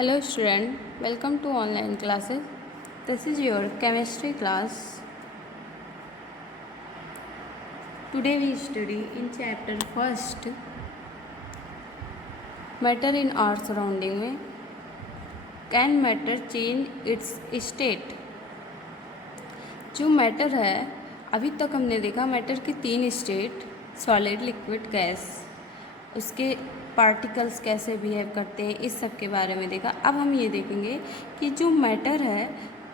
Hello student, welcome to online classes. This is your chemistry class. Today we study in chapter first matter in our surrounding में can matter change its state। जो matter है अभी तक हमने देखा matter की तीन state solid liquid gas, उसके पार्टिकल्स कैसे बिहेव करते हैं इस सब के बारे में देखा। अब हम ये देखेंगे कि जो मैटर है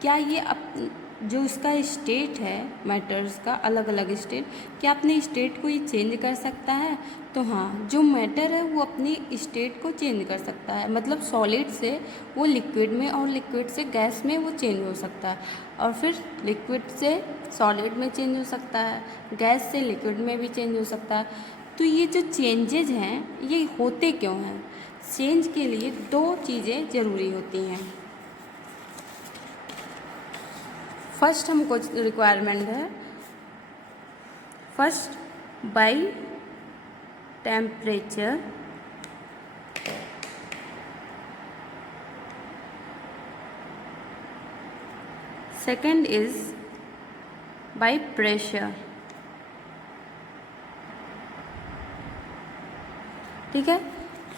क्या ये जो उसका स्टेट है मैटर्स का अलग अलग स्टेट, क्या अपने स्टेट को ये चेंज कर सकता है। तो हाँ, जो मैटर है वो अपनी स्टेट को चेंज कर सकता है, मतलब सॉलिड से वो लिक्विड में और लिक्विड से गैस में वो चेंज हो सकता है, और फिर लिक्विड से सॉलिड में चेंज हो सकता है, गैस से लिक्विड में भी चेंज हो सकता है। तो ये जो चेंजेज हैं ये होते क्यों हैं? चेंज के लिए दो चीज़ें ज़रूरी होती हैं। फर्स्ट हमको रिक्वायरमेंट है, first by temperature, second is by pressure. ठीक है,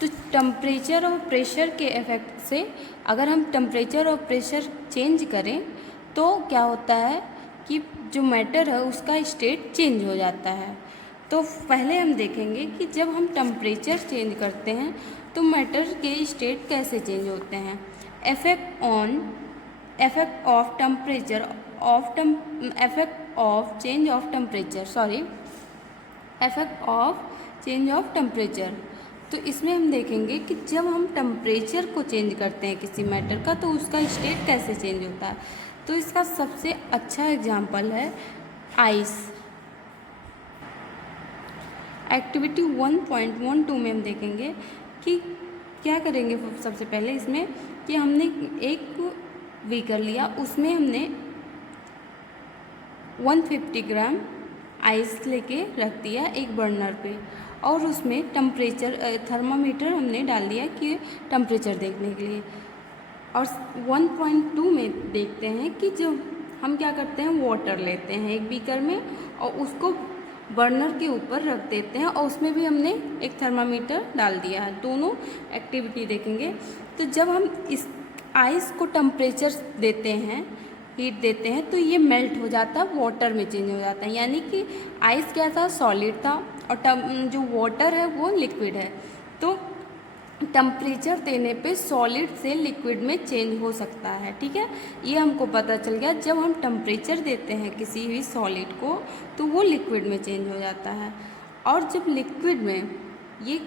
तो टेम्परेचर और प्रेशर के इफ़ेक्ट से अगर हम टेम्परेचर और प्रेशर चेंज करें तो क्या होता है कि जो मैटर है उसका स्टेट चेंज हो जाता है। तो पहले हम देखेंगे कि जब हम टेम्परेचर चेंज करते हैं तो मैटर के स्टेट कैसे चेंज होते हैं। Effect of temperature effect of change of temperature. तो इसमें हम देखेंगे कि जब हम टेम्परेचर को चेंज करते हैं किसी मैटर का तो उसका स्टेट कैसे चेंज होता है। तो इसका सबसे अच्छा एग्जांपल है आइस। एक्टिविटी 1.12 में हम देखेंगे कि क्या करेंगे। सबसे पहले इसमें कि हमने एक बीकर लिया, उसमें हमने 150 ग्राम आइस लेके रख दिया एक बर्नर पे, और उसमें थर्मामीटर हमने डाल दिया कि टेम्परेचर देखने के लिए। और 1.2 में देखते हैं कि जो हम क्या करते हैं, वाटर लेते हैं एक बीकर में और उसको बर्नर के ऊपर रख देते हैं, और उसमें भी हमने एक थर्मामीटर डाल दिया है। दोनों एक्टिविटी देखेंगे। तो जब हम इस आइस को टेम्परेचर देते हैं, हीट देते हैं, तो ये मेल्ट हो जाता है, वाटर में चेंज हो जाता है। यानी कि आइस क्या था, सॉलिड था, और जो वाटर है वो लिक्विड है। तो टेम्परेचर देने पे सॉलिड से लिक्विड में चेंज हो सकता है। ठीक है, ये हमको पता चल गया। जब हम टेम्परेचर देते हैं किसी भी सॉलिड को तो वो लिक्विड में चेंज हो जाता है। और जब लिक्विड में ये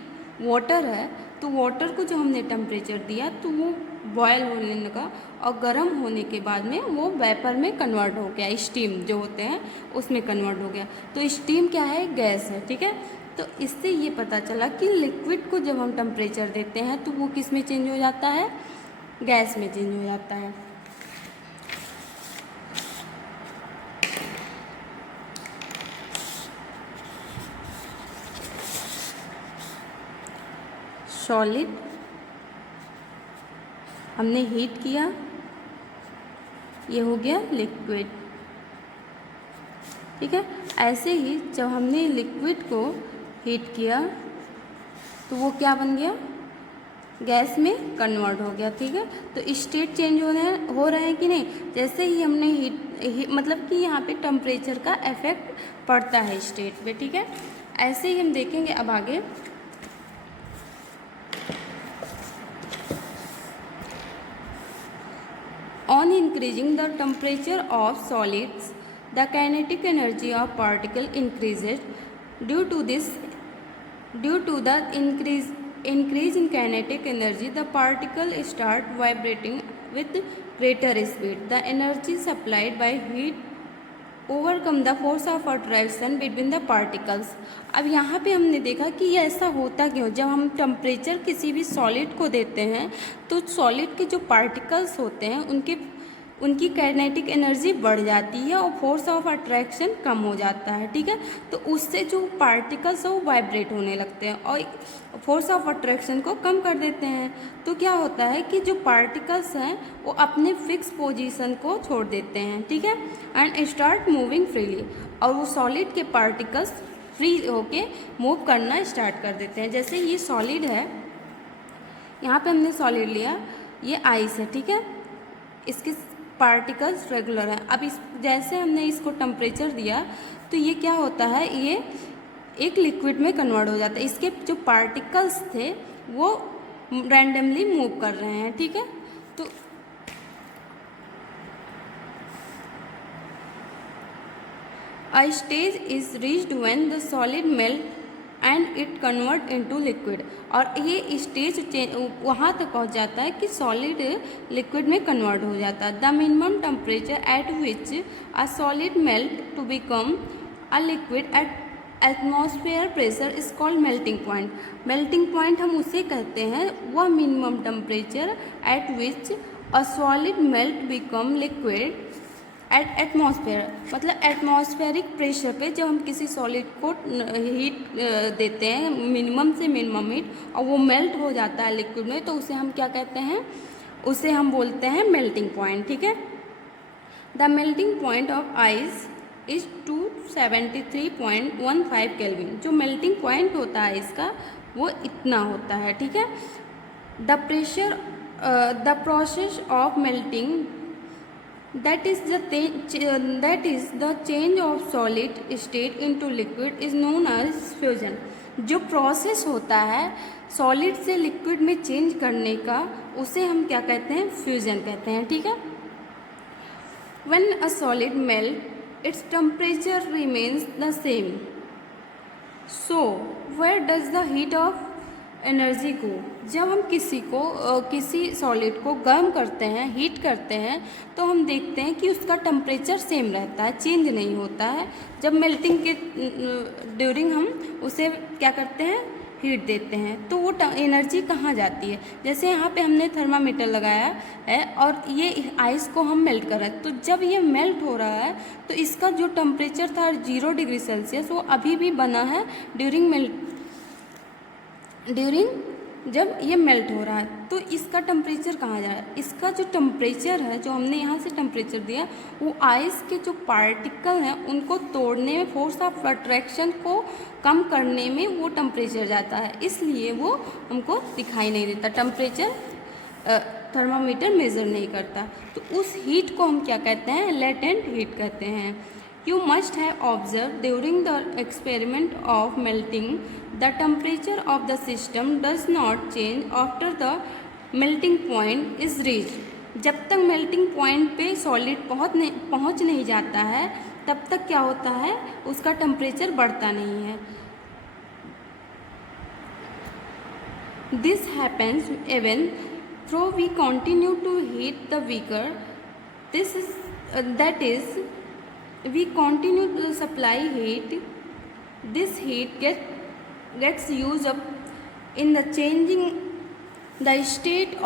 वाटर है तो वाटर को जो हमने टेम्परेचर दिया तो वो बॉयल होने लगा, और गर्म होने के बाद में वो वेपर में कन्वर्ट हो गया, स्टीम जो होते हैं उसमें कन्वर्ट हो गया। तो स्टीम क्या है, गैस है। ठीक है, तो इससे ये पता चला कि लिक्विड को जब हम टेम्परेचर देते हैं तो वो किस में चेंज हो जाता है, गैस में चेंज हो जाता है। सॉलिड हमने हीट किया, ये हो गया लिक्विड। ठीक है, ऐसे ही जब हमने लिक्विड को हीट किया तो वो क्या बन गया, गैस में कन्वर्ट हो गया। ठीक है, तो स्टेट चेंज हो रहे हैं कि नहीं। जैसे ही हमने हीट मतलब कि यहाँ पे टेम्परेचर का इफेक्ट पड़ता है स्टेट पे। ठीक है, ऐसे ही हम देखेंगे अब आगे। On increasing the temperature of solids, the kinetic energy of particle increases. Due to the increase in kinetic energy, the particle start vibrating with greater speed. The energy supplied by heat overcome the force of attraction between the particles. अब यहाँ पे हमने देखा कि ये ऐसा होता क्यों। जब हम टेम्परेचर किसी भी सॉलिड को देते हैं तो सॉलिड के जो पार्टिकल्स होते हैं उनकी काइनेटिक एनर्जी बढ़ जाती है और फोर्स ऑफ अट्रैक्शन कम हो जाता है, ठीक है। तो उससे जो पार्टिकल्स है वो वाइब्रेट होने लगते हैं और फोर्स ऑफ अट्रैक्शन को कम कर देते हैं। तो क्या होता है कि जो पार्टिकल्स हैं वो अपने फिक्स पोजीशन को छोड़ देते हैं, ठीक है, एंड स्टार्ट मूविंग फ्रीली, और वो सॉलिड के पार्टिकल्स फ्री होके मूव करना स्टार्ट कर देते हैं। जैसे ये सॉलिड है, यहाँ पे हमने सॉलिड लिया, ये आइस है, ठीक है, इसके पार्टिकल्स रेगुलर हैं। अब इस जैसे हमने इसको टेम्परेचर दिया तो ये क्या होता है, ये एक लिक्विड में कन्वर्ट हो जाता है। इसके जो पार्टिकल्स थे वो रैंडमली मूव कर रहे हैं, ठीक है। तो a stage is reached when the solid melt and it convert into liquid, और ये स्टेज वहाँ तक पहुँच जाता है कि सॉलिड लिक्विड में कन्वर्ट हो जाता है। The minimum temperature at which a solid melt to become a liquid at atmosphere pressure is called melting point. Melting point हम उसे कहते हैं वह minimum temperature at which a solid melt become liquid at atmosphere, मतलब atmospheric pressure पे जब हम किसी सॉलिड को हीट देते हैं, मिनिमम से मिनिमम हीट, और वो मेल्ट हो जाता है लिक्विड में, तो उसे हम क्या कहते हैं, उसे हम बोलते हैं मेल्टिंग पॉइंट, ठीक है। The melting point of ice is 273.15 kelvin. जो मेल्टिंग पॉइंट होता है इसका वो इतना होता है, ठीक है। The process of melting that is the change of solid state into liquid is known as fusion। जो प्रोसेस होता है सॉलिड से लिक्विड में चेंज करने का उसे हम क्या कहते हैं, फ्यूजन कहते हैं, ठीक है। When a solid melt its temperature remains the same, so where does the heat of energy को, जब हम किसी सॉलिड को गर्म करते हैं, हीट करते हैं, तो हम देखते हैं कि उसका टेम्परेचर सेम रहता है, चेंज नहीं होता है। जब मेल्टिंग के ड्यूरिंग हम उसे क्या करते हैं, हीट देते हैं, तो वो एनर्जी कहाँ जाती है। जैसे यहाँ पे हमने थर्मामीटर लगाया है और ये आइस को हम मेल्ट कर रहे हैं, तो जब ये मेल्ट हो रहा है तो इसका जो टेम्परेचर था 0 डिग्री सेल्सियस वो अभी भी बना है ड्यूरिंग जब ये मेल्ट हो रहा है। तो इसका टेम्परेचर कहाँ जा रहा है, इसका जो टेम्परेचर है, जो हमने यहाँ से टेम्परेचर दिया, वो आइस के जो पार्टिकल हैं उनको तोड़ने में, फोर्स ऑफ अट्रैक्शन को कम करने में वो टेम्परेचर जाता है, इसलिए वो हमको दिखाई नहीं देता, टेम्परेचर थर्मामीटर मेज़र नहीं करता। तो उस हीट को हम क्या कहते हैं, लेटेंट हीट कहते हैं। You must have observed during the experiment of melting, the temperature of the system does not change after the melting point is reached। जब तक melting point पे सॉलिड पहुँच नहीं जाता है तब तक क्या होता है, उसका टेम्परेचर बढ़ता नहीं है। This happens even though we continue to heat the beaker, that is we continue to supply heat. This heat gets used up in the changing the state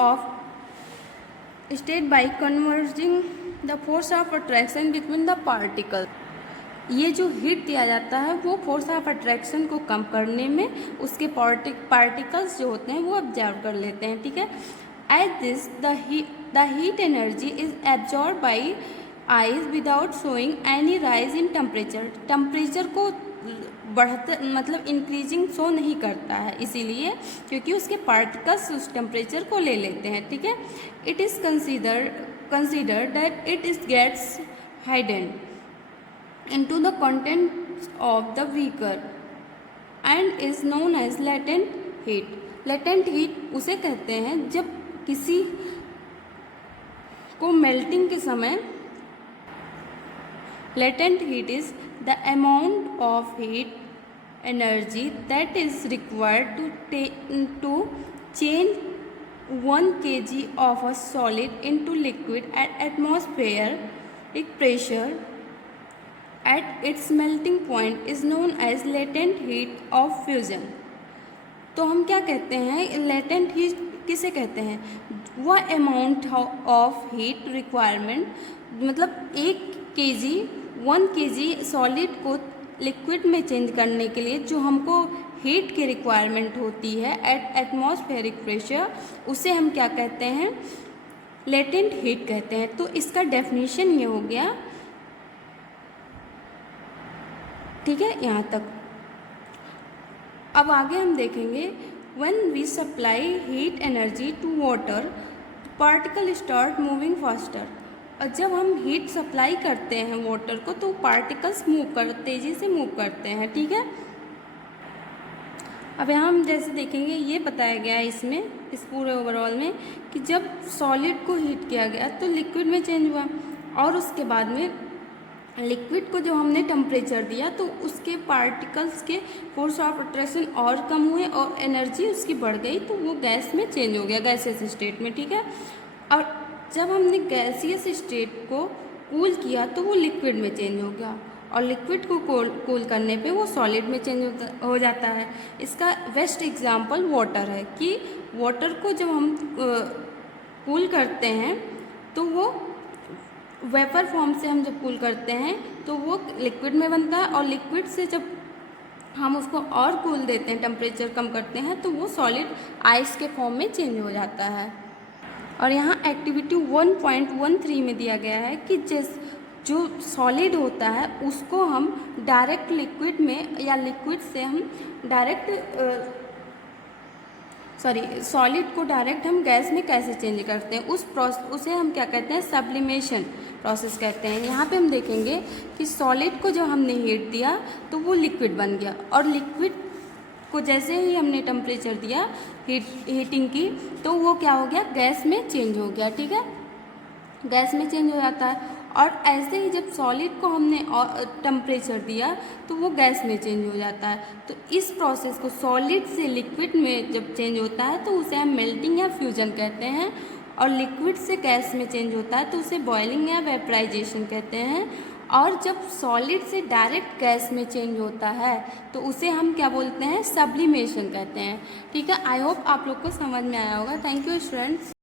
by converging the force of attraction between the particles। ये जो heat दिया जाता है वो force of attraction को कम करने में उसके पार्टिकल्स जो होते हैं वो ऑब्जर्व कर लेते हैं, ठीक है। As this the heat energy is absorb by ice without showing any rise in temperature. Temperature को बढ़ते मतलब इंक्रीजिंग शो नहीं करता है, इसीलिए क्योंकि उसके पार्टिकल्स उस टेम्परेचर को ले लेते हैं, ठीक है। It is consider that it is gets hidden into the content of the beaker and is known as latent heat. Latent heat उसे कहते हैं जब किसी को मेल्टिंग के समय, latent heat is the amount of heat energy that is required to change 1 kg of a solid into liquid at atmospheric pressure at its melting point is known as latent heat of fusion। तो हम क्या कहते हैं, latent heat किसे कहते हैं, वह amount of heat requirement, मतलब 1 केजी सॉलिड को लिक्विड में चेंज करने के लिए जो हमको हीट की रिक्वायरमेंट होती है एट एटमॉस्फेरिक प्रेशर, उसे हम क्या कहते हैं, लेटेंट हीट कहते हैं। तो इसका डेफिनेशन ये हो गया, ठीक है, यहाँ तक। अब आगे हम देखेंगे, when we supply heat energy to water particle start moving faster. और जब हम हीट सप्लाई करते हैं वाटर को तो पार्टिकल्स तेज़ी से मूव करते हैं, ठीक है। अब यहाँ हम जैसे देखेंगे, ये बताया गया है इसमें, इस पूरे ओवरऑल में, कि जब सॉलिड को हीट किया गया तो लिक्विड में चेंज हुआ, और उसके बाद में लिक्विड को जो हमने टेम्परेचर दिया तो उसके पार्टिकल्स के फोर्स ऑफ अट्रैक्शन और कम हुए और एनर्जी उसकी बढ़ गई, तो वो गैस में चेंज हो गया, गैसियस स्टेट में, ठीक है। और जब हमने गैसियस स्टेट को कूल किया तो वो लिक्विड में चेंज हो गया, और लिक्विड को कूल करने पे वो सॉलिड में चेंज हो जाता है। इसका बेस्ट एग्जांपल वाटर है, कि वाटर को जब हम कूल करते हैं तो वो वेपर फॉर्म से हम जब कूल करते हैं तो वो लिक्विड में बनता है, और लिक्विड से जब हम उसको और कूल देते हैं, टेम्परेचर कम करते हैं, तो वो सॉलिड आइस के फॉर्म में चेंज हो जाता है। और यहाँ एक्टिविटी 1.13 में दिया गया है कि जो सॉलिड होता है उसको हम डायरेक्ट लिक्विड में, या लिक्विड से हम डायरेक्ट सॉलिड को डायरेक्ट हम गैस में कैसे चेंज करते हैं, उसे हम क्या कहते हैं, सब्लिमेशन प्रोसेस कहते हैं। यहाँ पे हम देखेंगे कि सॉलिड को जब हमने हीट दिया तो वो लिक्विड बन गया, और लिक्विड को जैसे ही हमने टेम्परेचर दिया हीटिंग की तो वो क्या हो गया, गैस में चेंज हो गया, ठीक है, गैस में चेंज हो जाता है। और ऐसे ही जब सॉलिड को हमने टेम्परेचर दिया तो वो गैस में चेंज हो जाता है। तो इस प्रोसेस को सॉलिड से लिक्विड में जब चेंज होता है तो उसे हम मेल्टिंग या फ्यूजन कहते हैं, और लिक्विड से गैस में चेंज होता है तो उसे बॉइलिंग या वेपराइजेशन कहते हैं। और जब सॉलिड से डायरेक्ट गैस में चेंज होता है तो उसे हम क्या बोलते हैं, सब्लिमेशन कहते हैं, ठीक है। आई होप आप लोग को समझ में आया होगा। Thank you students.